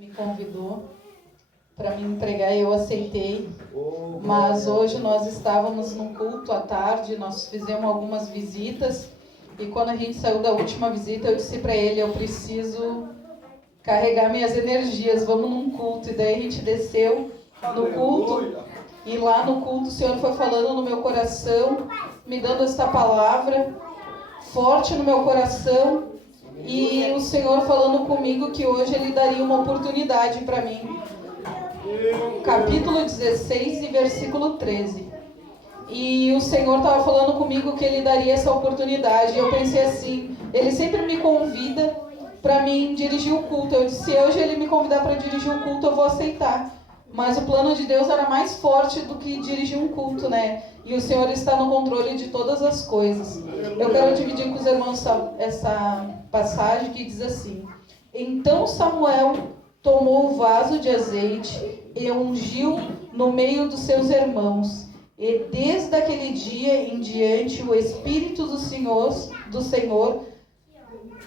Me convidou para me pregar e eu aceitei, mas hoje nós estávamos num culto à tarde, nós fizemos algumas visitas e quando a gente saiu da última visita eu disse para ele, eu preciso carregar minhas energias, vamos num culto. E daí a gente desceu no culto e lá no culto o Senhor foi falando no meu coração, me dando esta palavra forte no meu coração. E o Senhor falando comigo que hoje Ele daria uma oportunidade para mim. Capítulo 16 e versículo 13. E o Senhor estava falando comigo que Ele daria essa oportunidade. E eu pensei assim, Ele sempre me convida para mim dirigir o culto. Eu disse, se hoje Ele me convidar para dirigir um culto, eu vou aceitar. Mas o plano de Deus era mais forte do que dirigir um culto, né? E o Senhor está no controle de todas as coisas. Eu quero dividir com os irmãos essa passagem que diz assim: Então Samuel tomou o vaso de azeite e ungiu no meio dos seus irmãos. E desde aquele dia em diante o Espírito do Senhor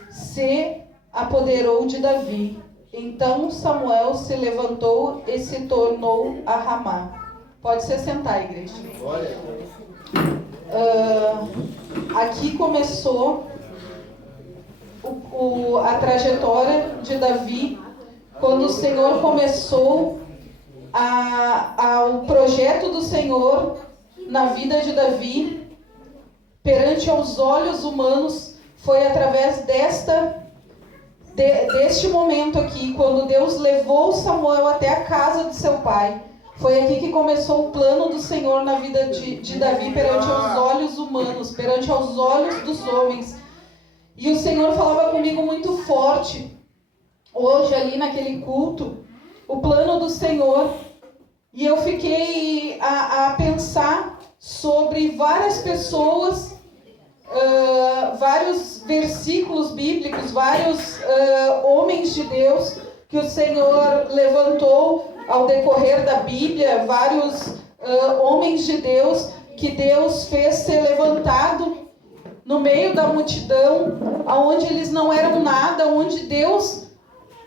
se apoderou de Davi. Então Samuel se levantou e se tornou a Ramá. Pode se sentar, igreja. Aqui começou a trajetória de Davi, quando o Senhor começou o projeto do Senhor na vida de Davi, perante aos olhos humanos, foi através deste momento aqui, quando Deus levou Samuel até a casa de seu pai. Foi aqui que começou o plano do Senhor na vida de Davi perante aos olhos humanos, perante aos olhos dos homens. E o Senhor falava comigo muito forte, hoje ali naquele culto, o plano do Senhor. E eu fiquei a pensar sobre várias pessoas, vários versículos bíblicos, vários homens de Deus que o Senhor levantou ao decorrer da Bíblia, vários homens de Deus que Deus fez ser levantado no meio da multidão, onde eles não eram nada, onde Deus,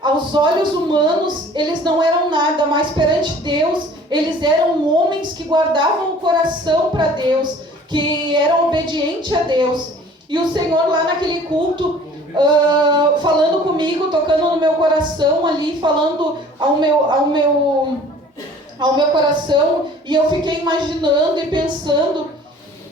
aos olhos humanos, eles não eram nada, mas perante Deus, eles eram homens que guardavam o coração para Deus, que eram obedientes a Deus. E o Senhor lá naquele culto, falando comigo, tocando no meu coração ali, falando ao meu coração, e eu fiquei imaginando e pensando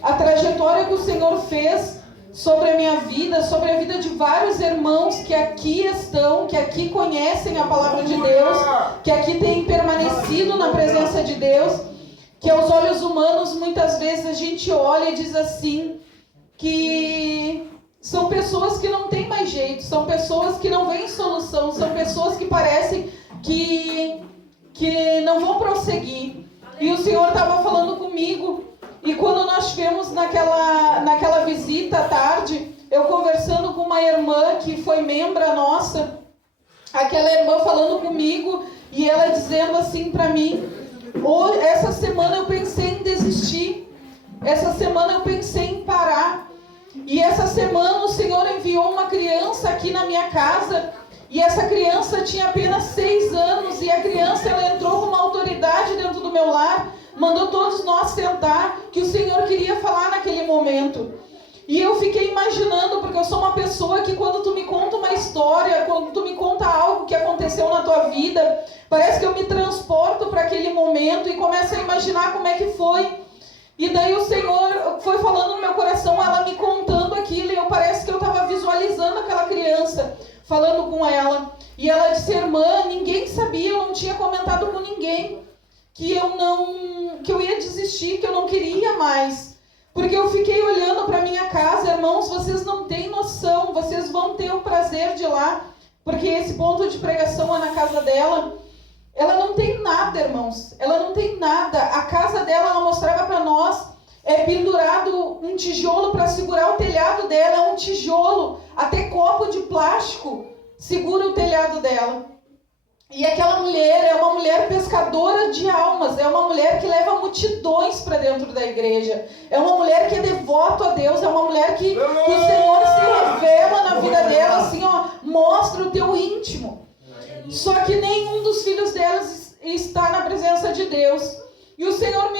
a trajetória que o Senhor fez sobre a minha vida, sobre a vida de vários irmãos que aqui estão, que aqui conhecem a palavra de Deus, que aqui têm permanecido na presença de Deus, que aos olhos humanos muitas vezes a gente olha e diz assim, que são pessoas que não têm mais jeito, são pessoas que não veem solução, são pessoas que parecem que não vão prosseguir. E o Senhor estava falando comigo, e quando nós estivemos naquela visita à tarde, eu conversando com uma irmã que foi membra nossa, aquela irmã falando comigo, e ela dizendo assim para mim, essa semana eu pensei em desistir, essa semana eu pensei em parar, e essa semana o Senhor enviou uma criança aqui na minha casa, e essa criança tinha apenas 6 anos, e a criança ela entrou com uma autoridade dentro do meu lar, mandou todos nós sentar, que o Senhor queria falar naquele momento. E eu fiquei imaginando, porque eu sou uma pessoa que quando tu me conta uma história, quando tu me conta algo que aconteceu na tua vida, parece que eu me transporto para aquele momento e começo a imaginar como é que foi. E daí o Senhor foi falando no meu coração, ela me contando aquilo, e parece que eu estava visualizando aquela criança, falando com ela. E ela disse, irmã, ninguém sabia, eu não tinha comentado com ninguém que eu ia desistir, que eu não queria mais. Porque eu fiquei olhando para minha casa, irmãos, vocês não têm noção, vocês vão ter o prazer de ir lá, porque esse ponto de pregação é na casa dela. Ela não tem nada, irmãos, ela não tem nada. A casa dela, ela mostrava para nós, pendurado um tijolo para segurar o telhado dela, é um tijolo, até copo de plástico segura o telhado dela. E aquela mulher é uma mulher pescadora de almas, é uma mulher que leva multidões para dentro da igreja, é uma mulher que é devota a Deus, é uma mulher que o Senhor se revela na vida dela, assim, ó, mostra o teu íntimo. Só que nenhum dos filhos delas está na presença de Deus. E o Senhor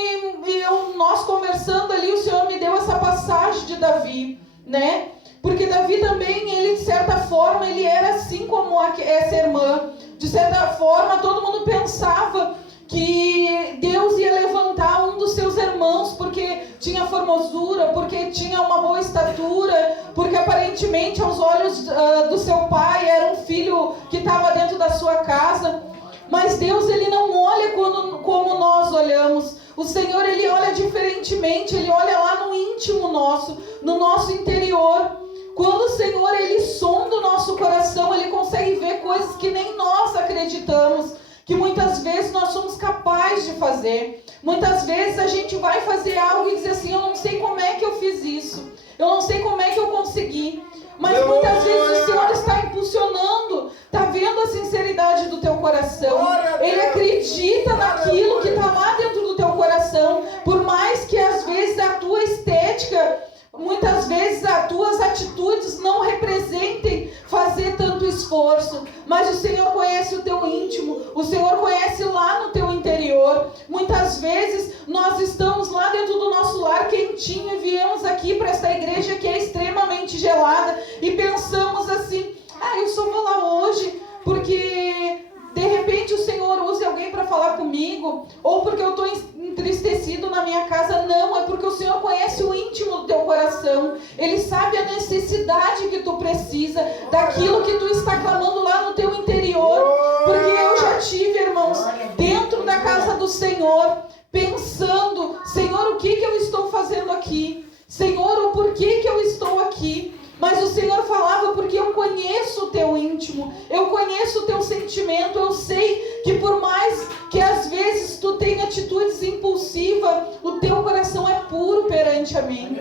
nós conversando ali, o Senhor me deu essa passagem de Davi, né? Porque Davi também, ele de certa forma, ele era assim como essa irmã. De certa forma, todo mundo pensava que Deus ia levantar um dos seus irmãos porque tinha formosura, porque tinha uma boa estatura, porque aparentemente aos olhos do seu pai era um filho que estava dentro da sua casa. Mas Deus, ele não olha como nós olhamos. O Senhor, ele olha diferentemente, ele olha lá no íntimo nosso, no nosso interior. Quando o Senhor, ele sonda o nosso coração, ele consegue ver coisas que nem nós acreditamos, que muitas vezes nós somos capazes de fazer. Muitas vezes a gente vai fazer algo e dizer assim, eu não sei como é que eu fiz isso, eu não sei como é que eu consegui. Mas muitas vezes o Senhor está impulsionando, está vendo a sinceridade do teu coração. Ele acredita naquilo que está lá dentro do teu coração. Por mais que às vezes a tua estética, muitas vezes as tuas atitudes não representem fazer tanto esforço. Mas o Senhor conhece o teu íntimo, o Senhor conhece lá no teu interior. Muitas vezes nós estamos lá dentro do nosso lar quentinho e viemos aqui para esta igreja que é extremamente gelada e pensamos assim, eu só vou lá hoje porque de repente o Senhor use alguém para falar comigo, ou porque eu estou entristecido na minha casa. Não, é porque o Senhor conhece o íntimo do teu coração. Ele sabe a necessidade que tu precisa, daquilo que tu está clamando lá no teu interior. Porque eu já tive, irmãos, dentro da casa do Senhor, pensando, Senhor, o que eu estou fazendo aqui? Senhor, o porquê que eu estou aqui? Mas o Senhor falava, porque eu conheço o teu íntimo, eu conheço o teu sentimento, eu sei que por mais que às vezes tu tenha atitudes impulsivas, o teu coração é puro perante a mim.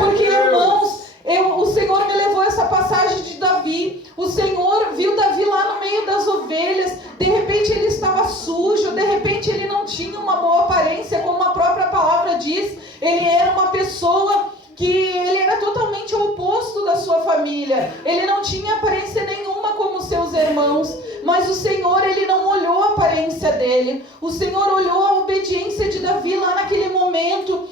Porque, irmãos, o Senhor me levou essa passagem de Davi. O Senhor viu Davi lá no meio das ovelhas. De repente ele estava sujo, de repente ele não tinha uma boa aparência, como a própria palavra diz. Ele era uma pessoa que ele era totalmente o oposto da sua família. Ele não tinha aparência nenhuma como seus irmãos. Mas o Senhor, ele não olhou a aparência dele. O Senhor olhou a obediência de Davi lá naquele momento.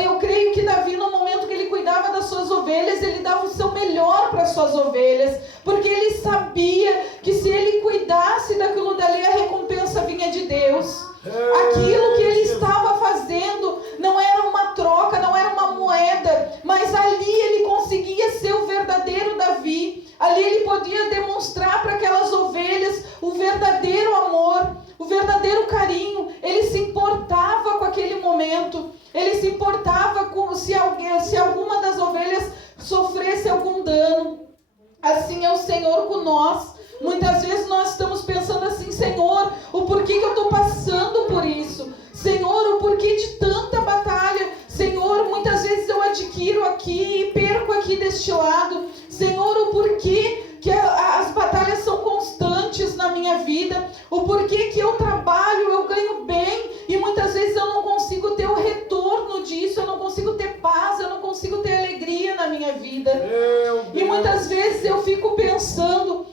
Eu creio que Davi, no momento que ele cuidava das suas ovelhas, ele dava o seu melhor para as suas ovelhas. Porque ele sabia que se ele cuidasse daquilo dali, a recompensa vinha de Deus. Aquilo que ele estava fazendo não era uma troca, não era uma moeda, mas ali ele conseguia ser o verdadeiro Davi. Ali ele podia demonstrar para aquelas ovelhas o verdadeiro amor, o verdadeiro carinho. Ele se importava com aquele momento, ele se importava com se alguma das ovelhas sofresse algum dano. Assim é o Senhor com nós. Muitas vezes nós estamos pensando assim, Senhor, o porquê que eu estou passando por isso? Senhor, o porquê de tanta batalha? Senhor, muitas vezes eu adquiro aqui e perco aqui deste lado. Senhor, o porquê que as batalhas são constantes na minha vida? O porquê que eu trabalho, eu ganho bem e muitas vezes eu não consigo ter o retorno disso, eu não consigo ter paz, eu não consigo ter alegria na minha vida. E muitas vezes eu fico pensando,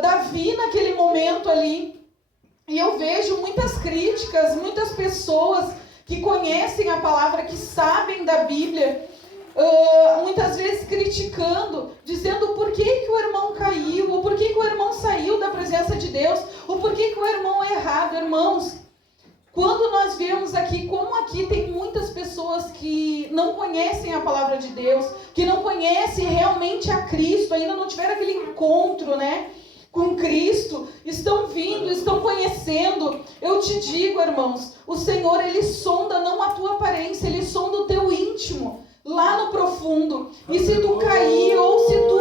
Davi naquele momento ali, e eu vejo muitas críticas, muitas pessoas que conhecem a palavra, que sabem da Bíblia, muitas vezes criticando, dizendo por que o irmão caiu, ou por que o irmão saiu da presença de Deus, ou por que o irmão é errado. Irmãos, quando nós vemos aqui, como aqui tem muitas pessoas que não conhecem a palavra de Deus, que não conhecem realmente a Cristo, ainda não tiveram aquele encontro, né, com Cristo, estão vindo, estão conhecendo. Eu te digo, irmãos, o Senhor, ele sonda não a tua aparência, ele sonda o teu íntimo, lá no profundo. E se tu cair, ou se tu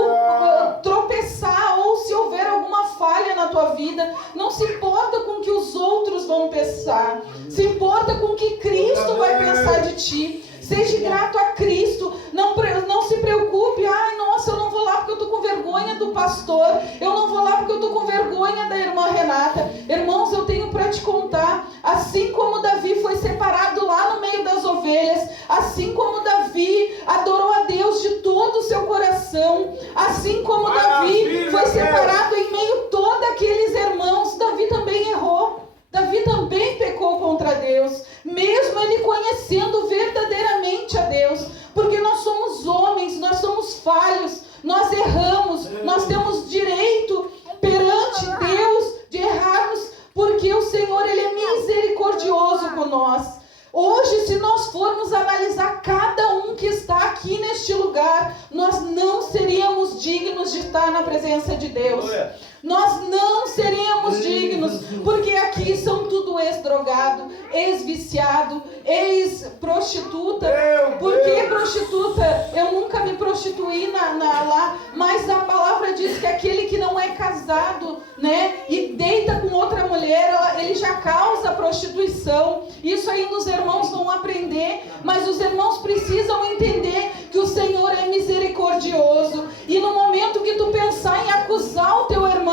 tropeçar, ou se houver alguma falha na tua vida, não se importa com o que os outros vão pensar, se importa com o que Cristo vai pensar de ti. Seja grato a Cristo, não se preocupe, nossa, eu não vou lá porque eu estou com vergonha do pastor, eu não vou lá porque eu estou com vergonha da irmã Renata. Irmãos, eu tenho para te contar, assim como Davi foi separado lá no meio das ovelhas, assim como Davi adorou a Deus de todo o seu coração, assim como Davi foi separado em meio a toda Deus, mesmo ele conhecendo verdadeiramente a Deus, porque nós somos homens, nós somos falhos, nós erramos, nós temos direito perante Deus de errarmos, porque o Senhor, ele é misericordioso com nós. Hoje, se nós formos analisar cada um que está aqui neste lugar, nós não seríamos dignos de estar na presença de Deus. Nós não seríamos dignos, porque aqui são tudo ex-drogado, ex-viciado, ex-prostituta. Por que prostituta? Eu nunca me prostituí lá, mas a palavra diz que aquele que não é casado, né, e deita com outra mulher, ele já causa prostituição. Isso aí os irmãos vão aprender, mas os irmãos precisam entender que o Senhor é misericordioso. E no momento que tu pensar em acusar o teu irmão,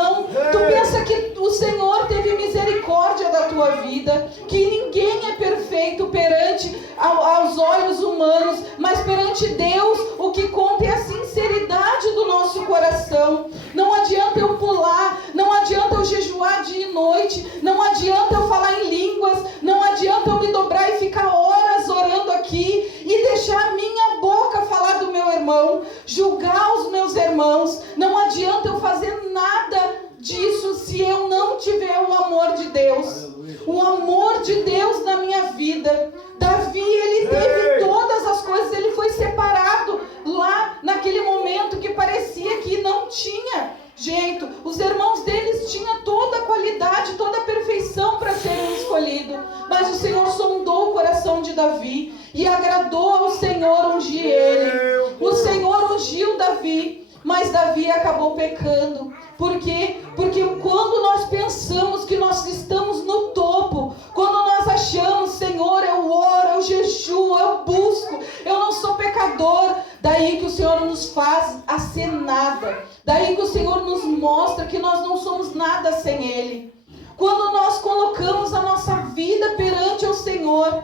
tu pensa que o Senhor teve misericórdia da tua vida, que ninguém é perfeito perante aos olhos humanos, mas perante Deus o que conta é a sinceridade do nosso coração. Não adianta eu pular, não adianta eu jejuar dia e noite, não adianta eu falar em línguas, não adianta eu me dobrar e ficar horas orando aqui e deixar a minha boca falar do meu irmão, julgar os meus irmãos. Não adianta eu fazer nada disso se eu não tiver o amor de Deus. O amor de Deus na minha vida. Davi, ele teve todas as coisas, ele foi separado lá naquele momento que parecia que não tinha jeito. Os irmãos deles tinham toda a qualidade, toda a perfeição para serem escolhidos, mas o Senhor sondou o coração de Davi e agradou ao Senhor ungir ele. O Senhor ungiu Davi, mas Davi acabou pecando. Por quê? Porque quando nós pensamos que nós estamos no topo, quando nós achamos, Senhor, eu oro, eu jejuo, eu busco, eu não sou pecador, daí que o Senhor nos faz a ser nada. Daí que o Senhor nos mostra que nós não somos nada sem Ele. Quando nós colocamos a nossa vida perante o Senhor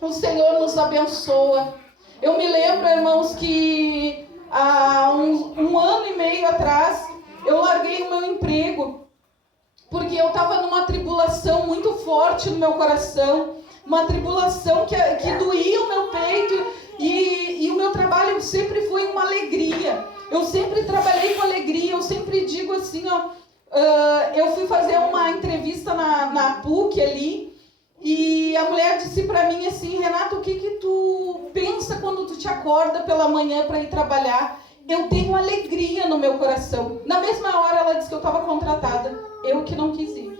nos abençoa. Eu me lembro, irmãos, que há um ano e meio atrás, eu larguei o meu emprego, porque eu estava numa tribulação muito forte no meu coração, uma tribulação que doía o meu peito, e o meu trabalho sempre foi uma alegria. Eu sempre trabalhei com alegria, eu sempre digo assim, eu fui fazer uma entrevista na PUC ali, e a mulher disse para mim assim: Renata, o que tu pensa quando tu te acorda pela manhã para ir trabalhar? Eu tenho alegria no meu coração. Na mesma hora ela disse que eu estava contratada, eu que não quis ir.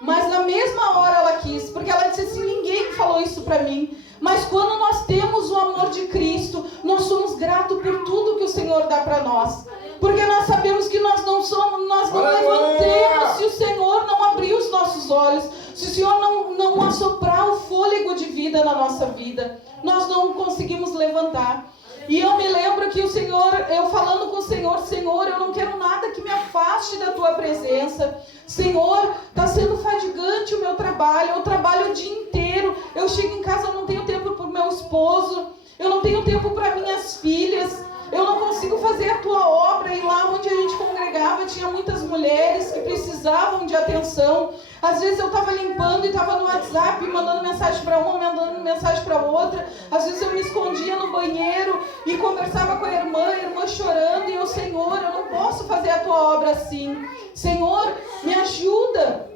Mas na mesma hora ela quis, porque ela disse assim: ninguém falou isso para mim. Mas quando nós temos o amor de Cristo, nós somos gratos por tudo que o Senhor dá para nós. Porque nós sabemos que nós não levantemos se o Senhor não abrir os nossos olhos, se o Senhor não assoprar o fôlego de vida na nossa vida, nós não conseguimos levantar. E eu me lembro que o Senhor, eu falando com o Senhor: Senhor, eu não quero nada que me afaste da Tua presença. Senhor, está sendo fadigante o meu trabalho, eu trabalho o dia inteiro, eu chego em casa, eu não tenho tempo para o meu esposo, eu não tenho tempo para minhas filhas, eu não consigo fazer a Tua obra. E lá onde a gente congregava tinha muitas mulheres que precisavam de atenção. Às vezes eu estava limpando e estava no WhatsApp mandando mensagem para uma, mandando mensagem para outra. Às vezes eu me escondia no banheiro e conversava com a irmã chorando, e eu: Senhor, eu não posso fazer a Tua obra assim. Senhor, me ajuda,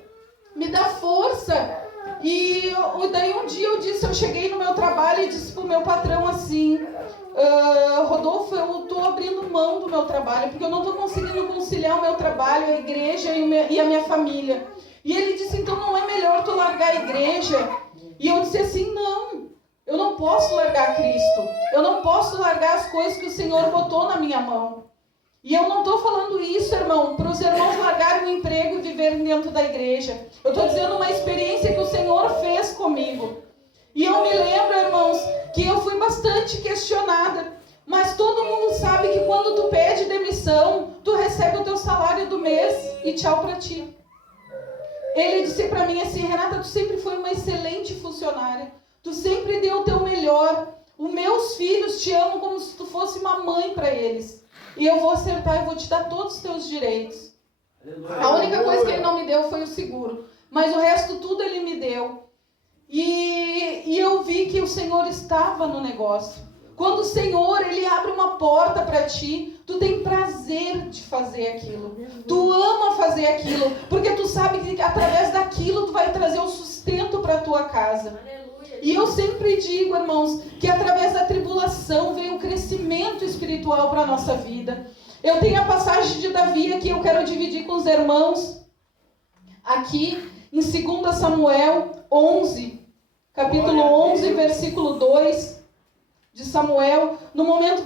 me dá força. E daí um dia eu cheguei no meu trabalho e disse para o meu patrão assim: Rodolfo, eu estou abrindo mão do meu trabalho, porque eu não estou conseguindo conciliar o meu trabalho, a igreja e a minha família. E ele disse: então não é melhor tu largar a igreja? E eu disse assim: não, eu não posso largar Cristo, eu não posso largar as coisas que o Senhor botou na minha mão. E eu não estou falando isso, irmão, para os irmãos largarem o emprego e viverem dentro da igreja. Eu estou dizendo uma experiência que o Senhor fez comigo. E eu me lembro, irmãos, que eu fui bastante questionada. Mas todo mundo sabe que quando tu pede demissão, tu recebe o teu salário do mês e tchau para ti. Ele disse para mim assim: Renata, tu sempre foi uma excelente funcionária. Tu sempre deu o teu melhor. Os meus filhos te amam como se tu fosse uma mãe para eles. E eu vou acertar e vou te dar todos os teus direitos. A única coisa que ele não me deu foi o seguro. Mas o resto tudo ele me deu. E E eu vi que o Senhor estava no negócio. Quando o Senhor, Ele abre uma porta para ti, tu tem prazer de fazer aquilo. Tu ama fazer aquilo, porque tu sabe que através daquilo tu vai trazer o sustento para a tua casa. E eu sempre digo, irmãos, que através da tribulação vem o crescimento espiritual para a nossa vida. Eu tenho a passagem de Davi aqui, eu quero dividir com os irmãos. Aqui em 2 Samuel 11, capítulo 11, versículo 2 de Samuel. No momento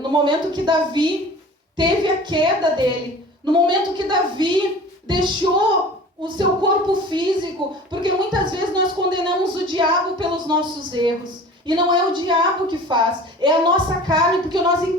no momento que Davi teve a queda dele. No momento que Davi deixou o seu corpo físico, porque muitas vezes nós condenamos o diabo pelos nossos erros. E não é o diabo que faz, é a nossa carne, porque nós